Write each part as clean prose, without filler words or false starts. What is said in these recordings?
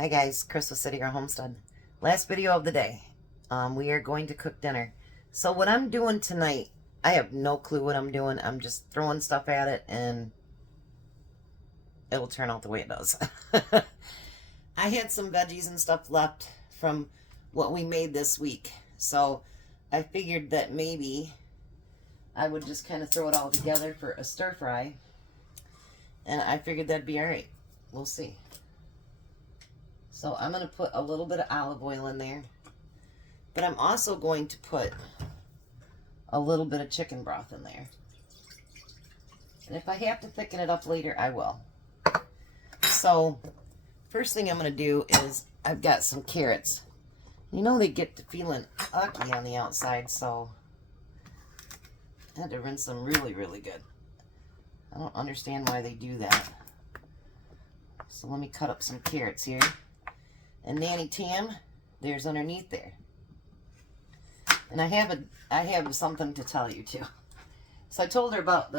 Hi guys, Chris with City Girl Homestead. Last video of the day. We are going to cook dinner. So what I'm doing tonight, I have no clue what I'm doing. I'm just throwing stuff at it and it'll turn out the way it does. I had some veggies and stuff left from what we made this week. So I figured that maybe I would just kind of throw it all together for a stir fry. And I figured that'd be alright. We'll see. So I'm going to put a little bit of olive oil in there. But I'm also going to put a little bit of chicken broth in there. And if I have to thicken it up later, I will. So first thing I'm going to do is I've got some carrots. You know they get to feeling ucky on the outside, so I had to rinse them really, really good. I don't understand why they do that. So let me cut up some carrots here. And Nanny Tam, there's underneath there. And I have something to tell you too. So I told her about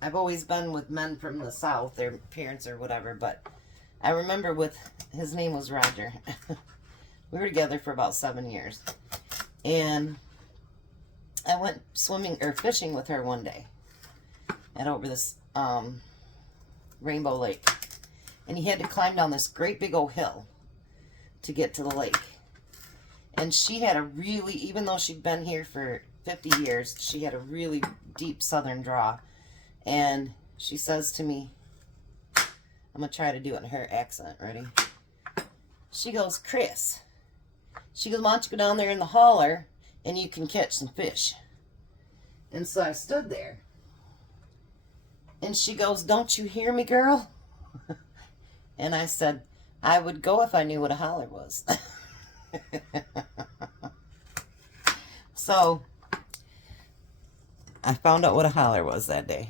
I've always been with men from the South, their parents or whatever, but I remember his name was Roger. We were together for about 7 years. And I went swimming or fishing with her one day at over this Rainbow Lake. And he had to climb down this great big old hill to get to the lake. And she had a really, even though she'd been here for 50 years, she had a really deep southern draw. And she says to me, I'm going to try to do it in her accent, ready? She goes, Chris, she goes, why don't you go down there in the holler and you can catch some fish. And so I stood there. And she goes, don't you hear me, girl? And I said, I would go if I knew what a holler was. So, I found out what a holler was that day.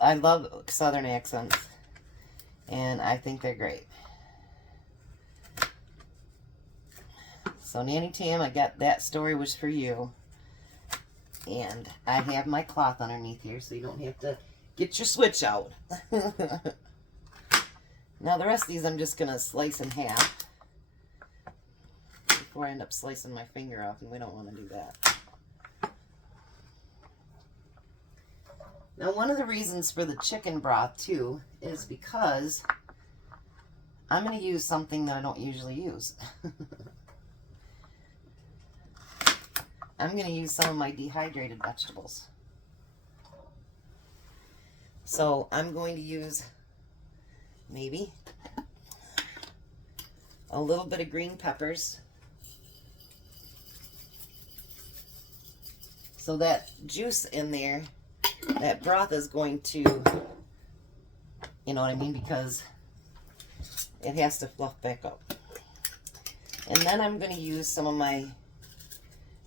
I love Southern accents, and I think they're great. So, Nanny Tam, I got that story was for you. And I have my cloth underneath here so you don't have to get your switch out. Now the rest of these I'm just going to slice in half before I end up slicing my finger off, and we don't want to do that. Now one of the reasons for the chicken broth too is because I'm going to use something that I don't usually use. I'm going to use some of my dehydrated vegetables. So I'm going to use maybe a little bit of green peppers. So that juice in there, that broth is going to, you know what I mean, because it has to fluff back up. And then I'm going to use some of my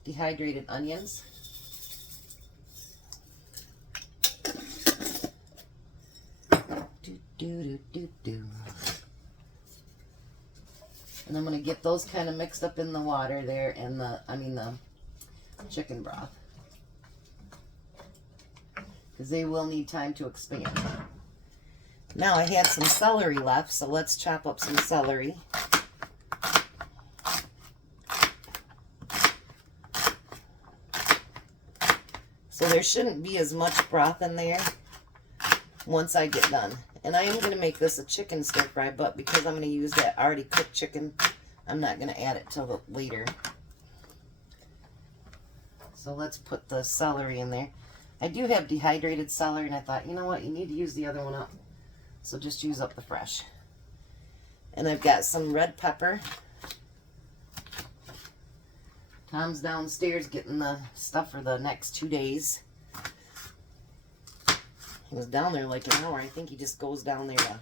dehydrated onions. And I'm going to get those kind of mixed up in the water there and the chicken broth. Because they will need time to expand. Now I had some celery left, so let's chop up some celery. So there shouldn't be as much broth in there once I get done. And I am going to make this a chicken stir fry, but because I'm going to use that already cooked chicken, I'm not going to add it till later. So let's put the celery in there. I do have dehydrated celery, and I thought, you know what, you need to use the other one up. So just use up the fresh. And I've got some red pepper. Tom's downstairs getting the stuff for the next 2 days. He was down there like an hour. I think he just goes down there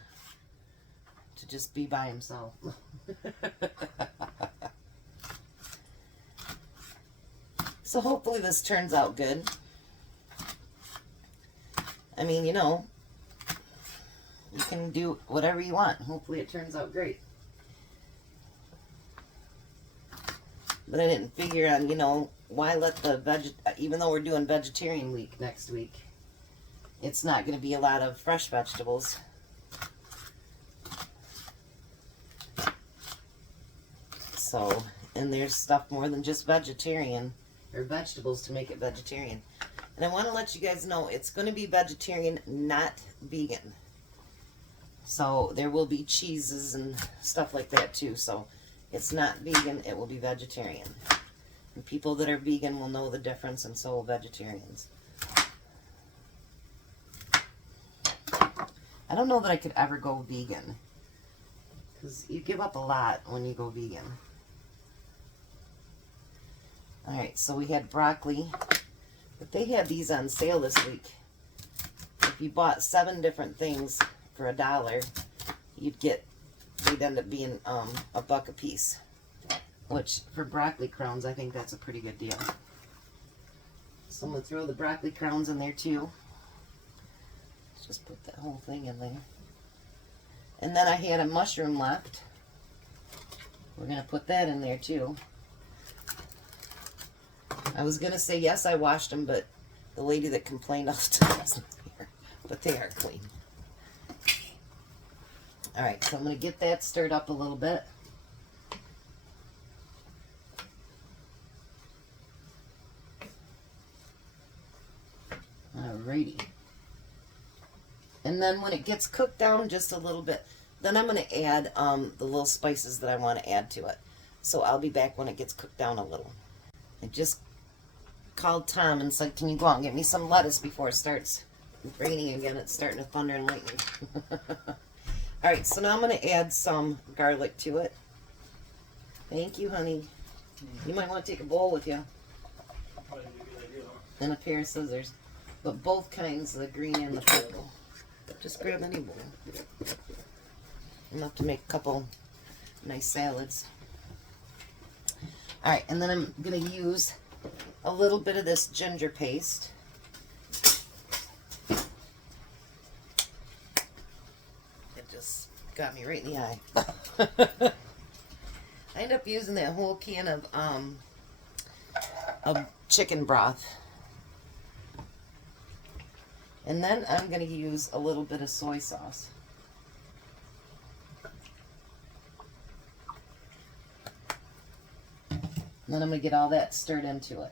to just be by himself. So hopefully this turns out good. I mean, you know, you can do whatever you want. Hopefully it turns out great. But I didn't figure on, you know, why let the even though we're doing vegetarian week next week, it's not going to be a lot of fresh vegetables. So, and there's stuff more than just vegetarian or vegetables to make it vegetarian. And I want to let you guys know it's going to be vegetarian, not vegan. So there will be cheeses and stuff like that too. So it's not vegan, it will be vegetarian. And people that are vegan will know the difference, and so will vegetarians. I don't know that I could ever go vegan, because you give up a lot when you go vegan. Alright, so we had broccoli, but they had these on sale this week. If you bought 7 different things for $1, they'd end up being $1 a piece. Which, for broccoli crowns, I think that's a pretty good deal. So I'm going to throw the broccoli crowns in there too. Let's just put that whole thing in there. And then I had a mushroom left. We're going to put that in there too. I was going to say, yes, I washed them, but the lady that complained all the time wasn't here. But they are clean. Alright, so I'm going to get that stirred up a little bit. Alrighty. And then when it gets cooked down just a little bit, then I'm going to add the little spices that I want to add to it. So I'll be back when it gets cooked down a little. I just called Tom and said, can you go out and get me some lettuce before it starts raining again? It's starting to thunder and lightning. Alright, so now I'm going to add some garlic to it. Thank you, honey. You might want to take a bowl with you. And a pair of scissors. But both kinds, the green and the purple. Just grab any bowl. Enough to make a couple nice salads. Alright, and then I'm going to use a little bit of this ginger paste. It just got me right in the eye. I end up using that whole can of chicken broth. And then I'm going to use a little bit of soy sauce. And then I'm going to get all that stirred into it.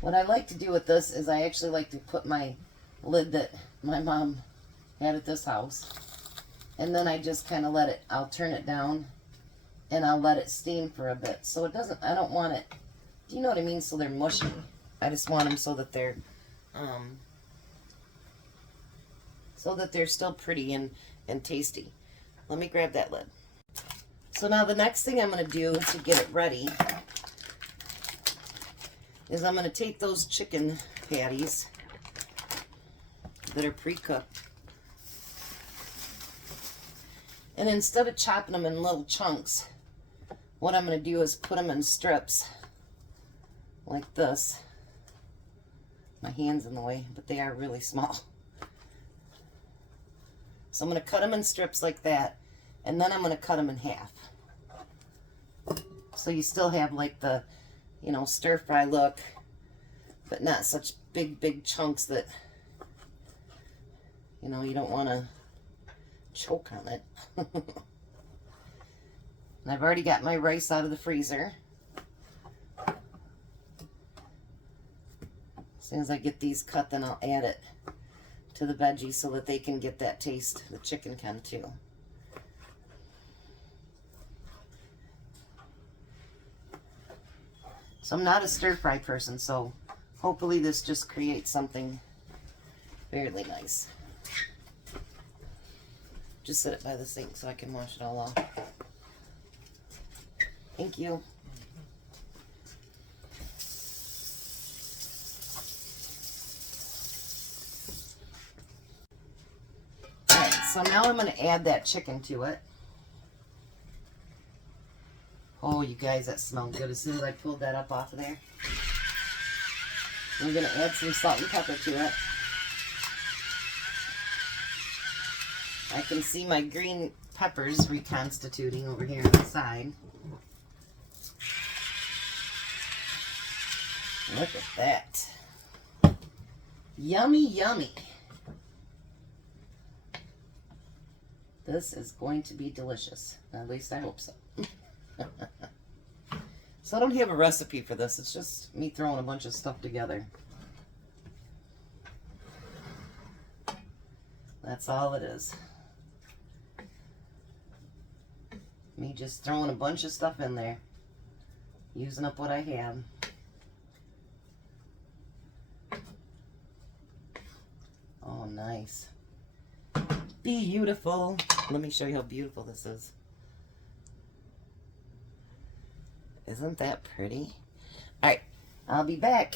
What I like to do with this is I actually like to put my lid that my mom had at this house. And then I just kind of I'll turn it down and I'll let it steam for a bit. So it doesn't, I don't want it, do you know what I mean? So they're mushy. I just want them so that they're still pretty and tasty. Let me grab that lid. So now the next thing I'm going to do to get it ready is I'm going to take those chicken patties that are pre-cooked, and instead of chopping them in little chunks, what I'm going to do is put them in strips like this. My hand's in the way, but they are really small. So I'm going to cut them in strips like that, and then I'm going to cut them in half. So you still have like the, you know, stir fry look, but not such big chunks that, you know, you don't want to choke on it. And I've already got my rice out of the freezer. As soon as I get these cut, then I'll add it to the veggies so that they can get that taste. The chicken can too. So I'm not a stir-fry person, so hopefully this just creates something fairly nice. Just set it by the sink so I can wash it all off. Thank you. So now I'm going to add that chicken to it. Oh, you guys, that smelled good as soon as I pulled that up off of there. I'm going to add some salt and pepper to it. I can see my green peppers reconstituting over here on the side. Look at that. Yummy, yummy. This is going to be delicious. At least I hope so. So I don't have a recipe for this. It's just me throwing a bunch of stuff together. That's all it is. Me just throwing a bunch of stuff in there. Using up what I have. Oh, nice. Beautiful. Let me show you how beautiful this is. Isn't that pretty? Alright, I'll be back.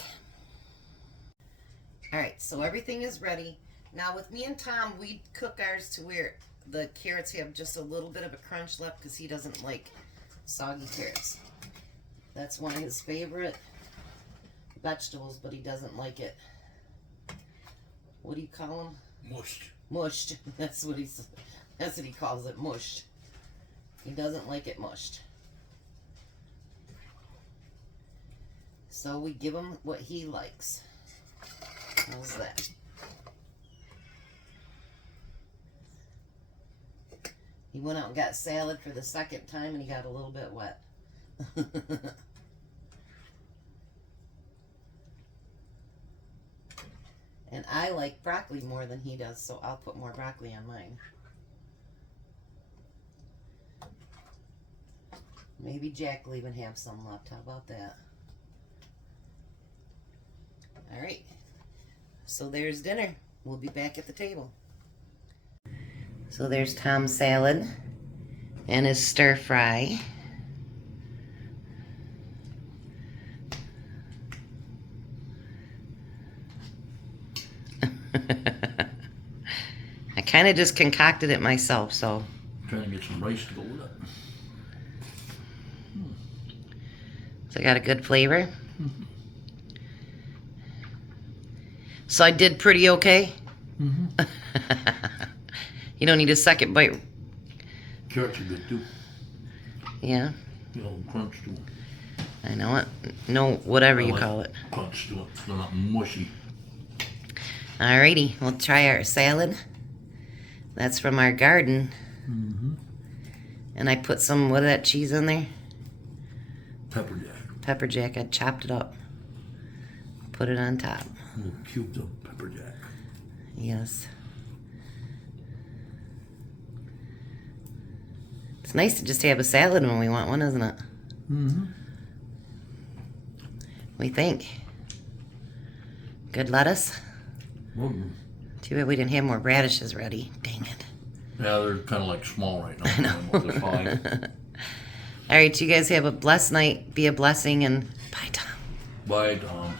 Alright, so everything is ready. Now with me and Tom, we cook ours to where the carrots have just a little bit of a crunch left because he doesn't like soggy carrots. That's one of his favorite vegetables, but he doesn't like it. What do you call them? Mushed. Mushed. That's what he calls it, mushed. He doesn't like it mushed. So we give him what he likes. How's that? He went out and got salad for the second time and he got a little bit wet. And I like broccoli more than he does, so I'll put more broccoli on mine. Maybe Jack will even have some left. How about that? Alright, so there's dinner. We'll be back at the table. So there's Tom's salad and his stir fry. I kind of just concocted it myself, so. Trying to get some rice to go with it. So I got a good flavor. So I did pretty okay. You don't need a second bite. Carrots are good too. Yeah. You know, crunch to them. I know it. No, whatever you like call it. Crunch to it. They're not mushy. Alrighty, we'll try our salad. That's from our garden. And I put some, what is that cheese in there? Pepper jack. Pepper jack. I chopped it up. Put it on top. Little cubes of pepper jack. Yes. It's nice to just have a salad when we want one, isn't it? We think. Good lettuce. Too bad we didn't have more radishes ready. Dang it. Yeah, they're kind of like small right now. I know. They're fine. All right, you guys have a blessed night. Be a blessing, and bye, Tom. Bye, Tom.